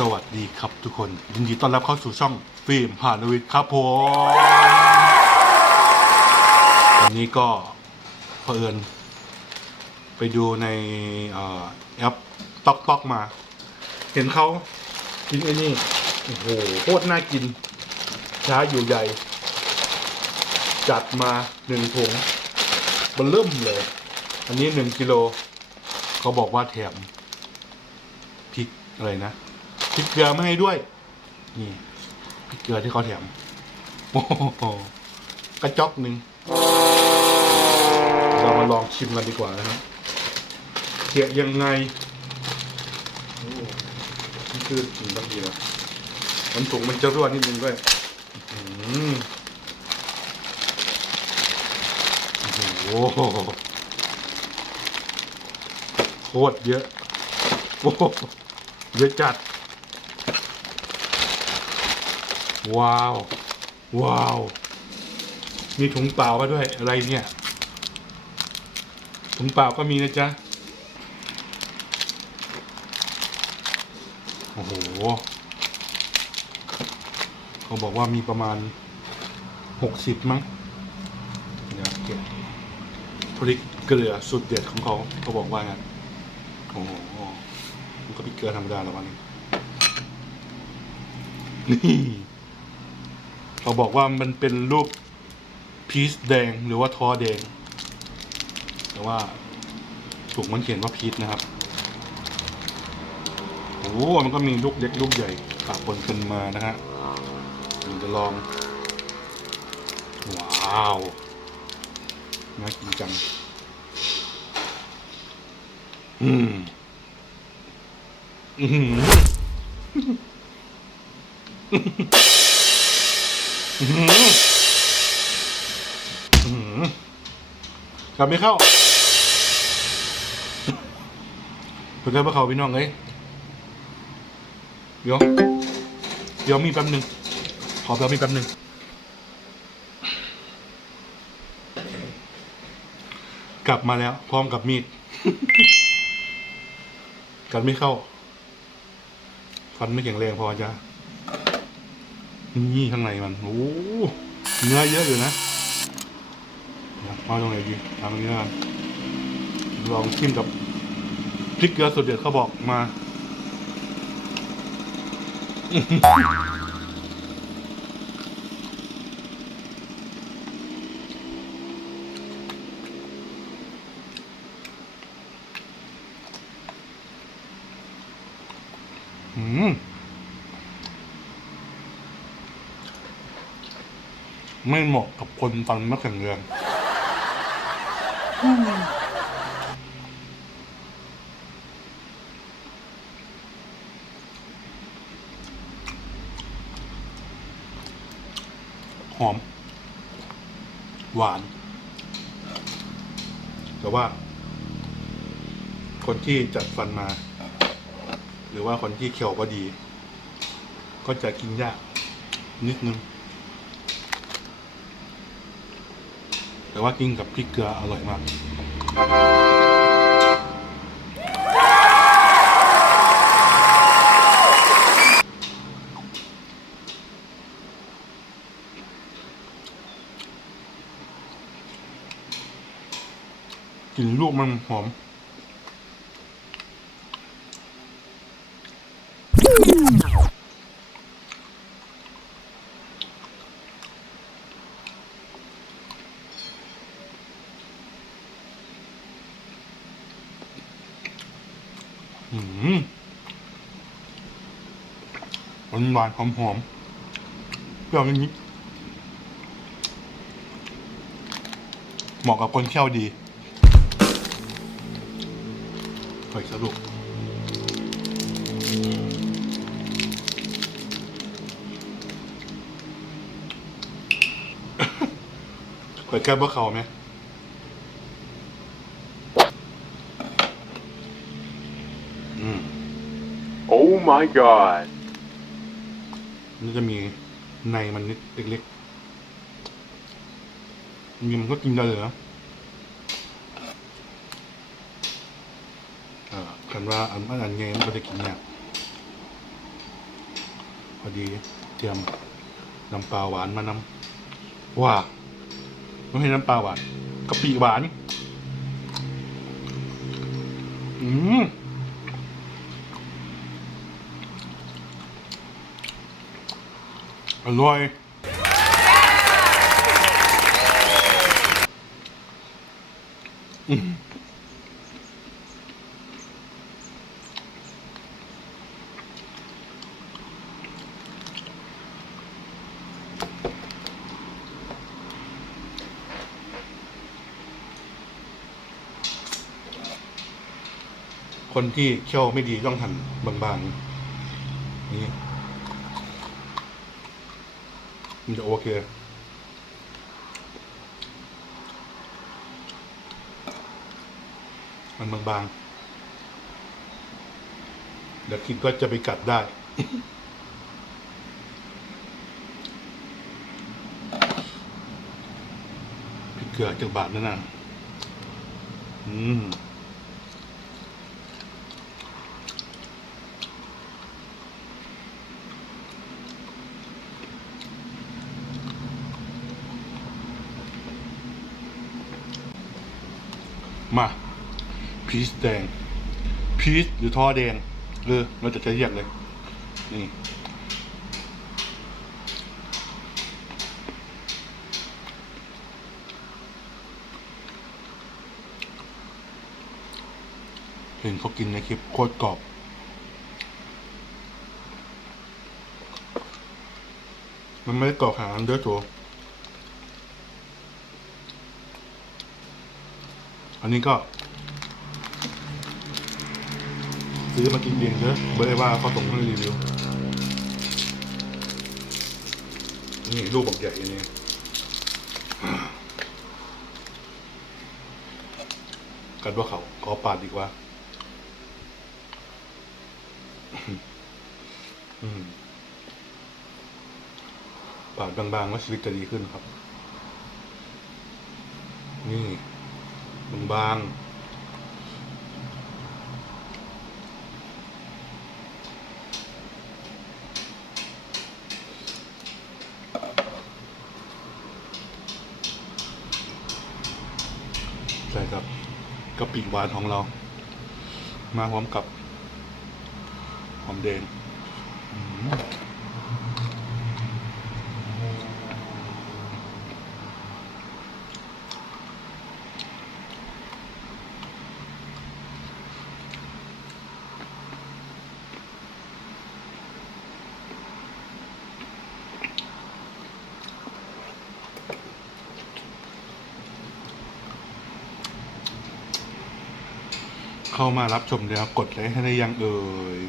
สวัสดีครับทุกคน ยินดีต้อนรับเข้าสู่ช่องฟิล์มผ่านวิทย์ครับผมวันนี้ก็เผอิญไปดูในแอปต๊อกต๊อกมา เห็นเขากินไอ้นี่ โอ้โหโคตรน่ากิน ช้าอยู่ใหญ่ จัดมาหนึ่งถุงเบนเริ่มเลย อันนี้หนึ่งกิโลเขาบอกว่าแถมพริกอะไรนะ พริกเกลือไม่ให้ด้วย นี่พริกเกลือที่เขาแถมโอ้โหกระจอกหนึ่งเรามาลองชิมกันดีกว่านะครับเกียยังไงโอ้นี่คือกินบางทีนะมันถุงมันจะรั่วนิดนึงด้วยอื้อหือโอ้โหโคตรเยอะโอ้โหเยอะจัด ว้าว ว้าว มีถุงเปล่ามาด้วยอะไรเนี่ย ถุงเปล่าก็มีนะจ๊ะ โอ้โห เขาบอกว่ามีประมาณหกสิบมั้งเดี๋ยวเก็บพริกเกลือสุดเด็ดของเขาเขาบอกว่างั้นโอ้โหมันก็พริกเกลือธรรมดาแล้ววันนี้ นี่ เขาบอกว่ามันเป็นรูปพีชแดงหรือว่าทอแดง แต่ว่าถูกมันเขียนว่าพีชนะครับโอ้มันก็มีลูกเล็กลูกใหญ่ปะปนกันมานะฮะมันจะลอง ว้าวน่ากินจัง อืม อือ กลับไม่เข้าเป็นไงบ้าเขาพี่น้องเอ้ยเดี๋ยว เดี๋ยวมีแป๊บหนึ่งขอแป๊บมีแป๊บหนึ่งกลับมาแล้ว พร้อมกับมีด กันไม่เข้า ฟันไม่แข็งแรงพอจ้ะ นี่ข้างในมัน โอ้เนื้อเยอะอยู่นะมาตรงไหนดีทางนี้แล้วกันลองชิมกับพริกเกลือสุดเด็ดเขาบอกมา อืม ไม่เหมาะกับคนฟันไม่แข็งแรงหอม หวาน แต่ว่า คนที่จัดฟันมา หรือว่าคนที่เคี้ยวก็ดี ก็จะกินยากนิดนึง แต่ว่ากินกับพริกเกลืออร่อยมาก กลิ่นลูกมันหอม อืมหวานหวานหอมหอมเปรี้ยวนิดๆเหมาะกับคนเที่ยวดีเฮ้ยสรุปเปิดแก้วเบเขาไหมอืม Oh my god. มันจะมีในมันนิดเล็กๆมีมันก็กินได้เลยนะเออกันว่าอันอันอันไงมันก็จะกินเนี่ยากอดีเตรียมน้ำปลาหวานมานำว้าไม่ใช่น้ำปลาหวานกะปิหวาน อืม อร่อยอืมคนที่เคี่ยวไม่ดีต้องหั่นบางๆนี่ มันจะโอเคมันบางๆเดี๋ยวคิดก็จะไปกัดได้ พริกเกลือจากบาทนั่นน่ะ อืม มา พีชแดง พีชหรือท่อแดงเออเราจะใช้เรียกเลย นี่เห็นเขากินในคลิปโคตรกรอบมันไม่ได้กรอบหางเด้อโถอันนี้ก็ ซื้อมากินเองเถอะไม่ได้ว่าเขาส่งให้รีวิว นี่ลูกบอกใหญ่อันนี้กันว่าเขาขอปาดดีกว่า ปาดบางๆว่าชีวิตจะดีขึ้นครับ นี่บางๆ ใช่ครับกะปิ หวานของเรา มาพร้อมกับหอมแดง เข้ามารับชมแล้วกดไลค์ให้ได้ยังเอ่ย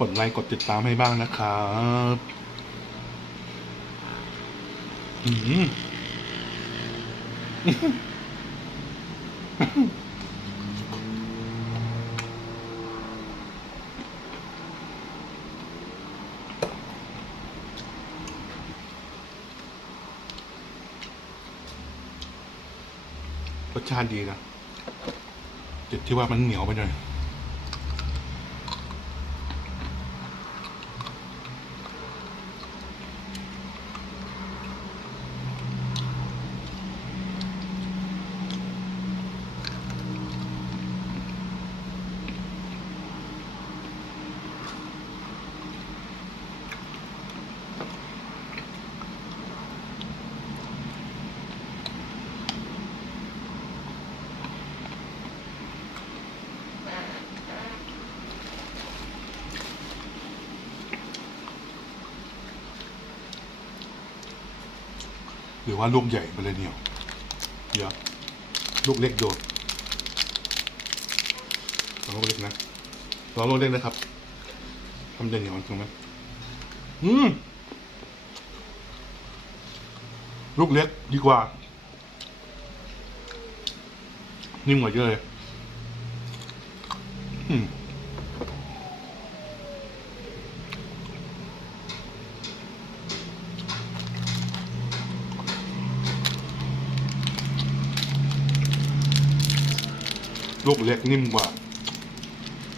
กดไลค์กดติดตามให้บ้างนะครับอืมรสชาติดีนะ ติดที่ว่ามันเหนียวไปหน่อย รือว่าลูกใหญ่ไปเลยเหนียวเดี๋ยวลูกเล็กโดดลองลูกเล็กนะลองลูกเล็กนะครับทำจะเหนียวถูกไหมอืมลูกเล็กดีกว่า นิ่มกว่าเยอะเลยอืม ลูกเล็กนิ่มกว่า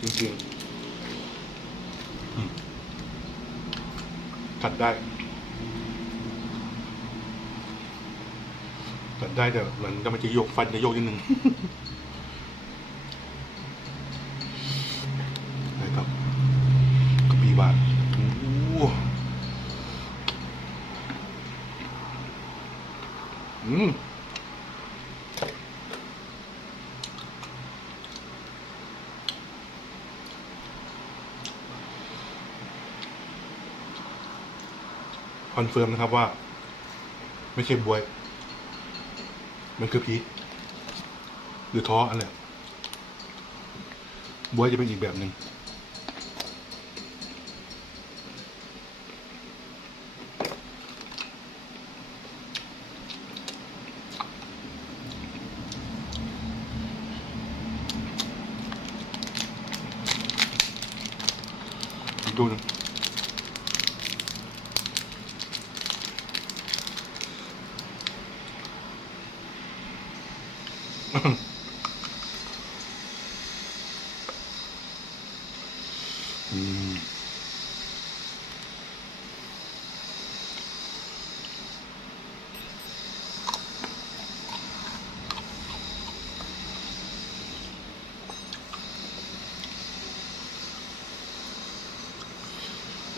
จริงๆอืมกัดได้กัดได้แต่มันก็มันจะโยกฟันจะโยกนิดนึง นะครับกระปีบาทโอ้โหอืม คอนเฟิร์มนะครับว่า ไม่ใช่บวย มันคือพีชหรือท้ออันเนี้ยบวยจะเป็นอีกแบบหนึ่ง อีกดูหนึง อืม เพื่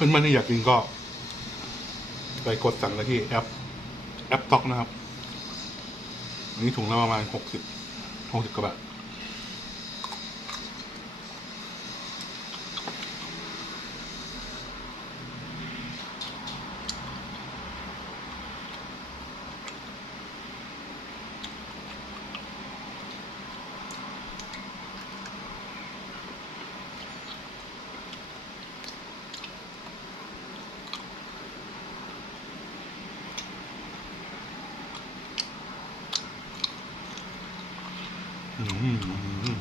อนมันที่อยากกินก็ ไปกดสั่งได้ที่แอป แอปต็อกนะครับ อันนี้ถุงละประมาณหกสิบ หกสิบกว่าบาท อืม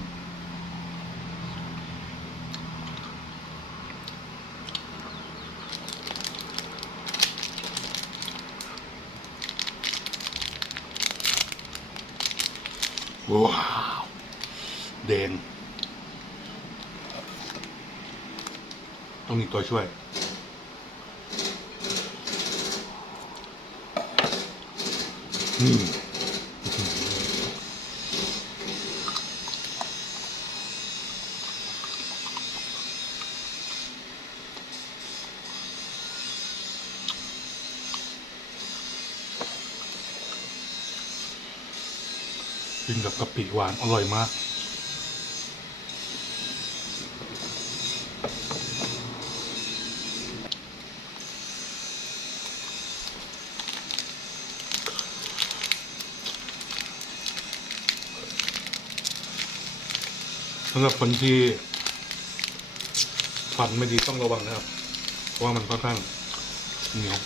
ว้าวแดงต้องมีตัวช่วย อืม กินกับกะปิหวานอร่อยมาก สำหรับคนที่ฟันไม่ดีต้องระวังนะครับ เพราะว่ามันค่อนข้างเหนียว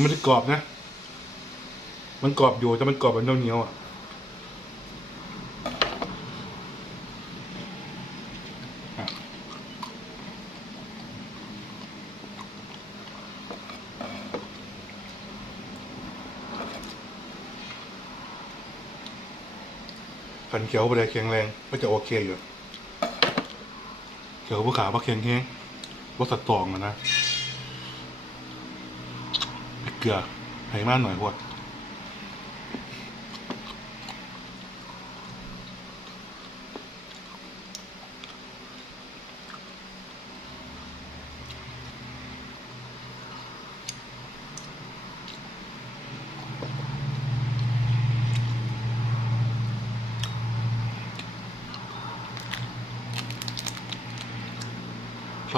ไม่ได้กรอบนะ มันกรอบอยู่แต่มันกรอบแบบเหนียวๆอะขันเขียวไปเลยแข็งแรงก็จะโอเคอยู่เขียวผู้ขาวพระเคียงแห้งรสสัตว์ตองอะนะพริกเกลือให้มากหน่อยพวด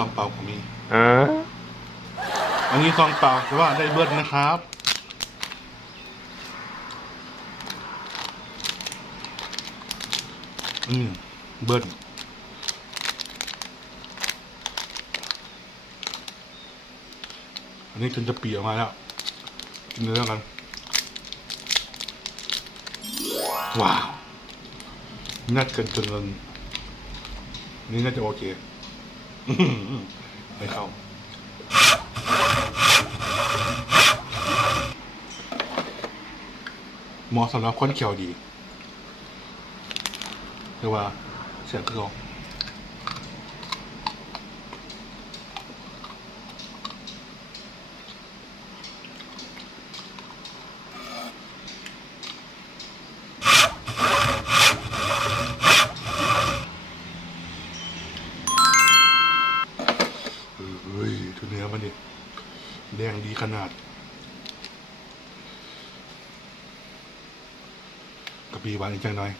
องเปล่าของมี Huh? อันนี้ซองเปล่าแต่ว่าได้เบิร์ดนะครับ อืมเบิร์ดอันนี้จนจะเปียกมาแล้ว กินเนื้อกัน ว้าวนัดเกินเกินเงินนี่น่าจะโอเคอื้อหือ ไม่เข้าเหมาะสำหรับคนเขียวดีเรียกว่าเสียงคือเขา ฮ้ยทุเนื้อมันดิแดงดีขนาดกะปิ หวานอีกจังหน่อย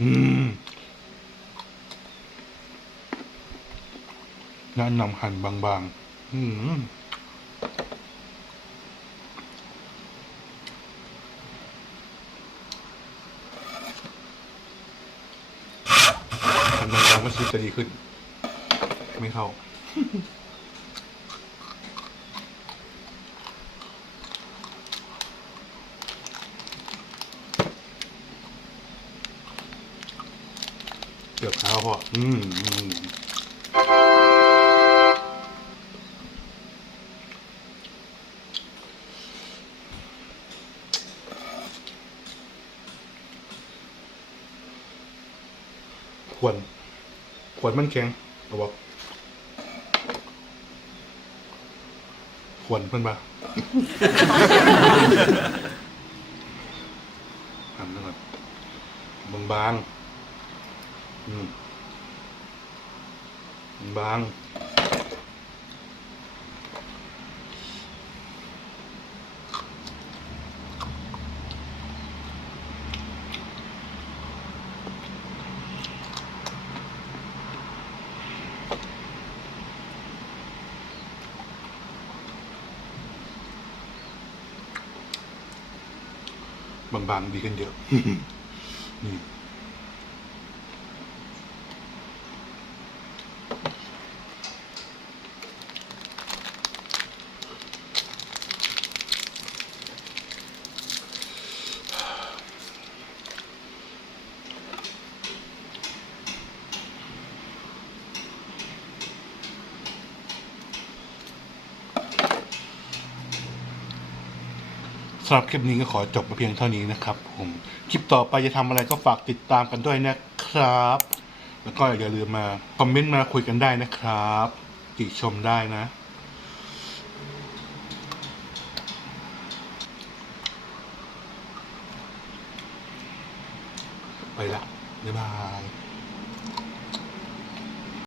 อืมน้านำหั่นบางๆ อืมหั่นบางๆก็ชีสจะดีขึ้น ไม่เข้า เกือบเท้า พออืมอืมขวนขวนมันแข็งเอาบอกขวนเพิ่นปะทำแล้วก่อนบางๆอืม บางบางๆดีกันเยอะนี่ สำหรับคลิปนี้ก็ขอจบมาเพียงเท่านี้นะครับผมคลิปต่อไปจะทำอะไรก็ฝากติดตามกันด้วยนะครับ แล้วก็อย่าลืมมาคอมเมนต์มาคุยกันได้นะครับ ติชมได้นะไปละบ๊ายบาย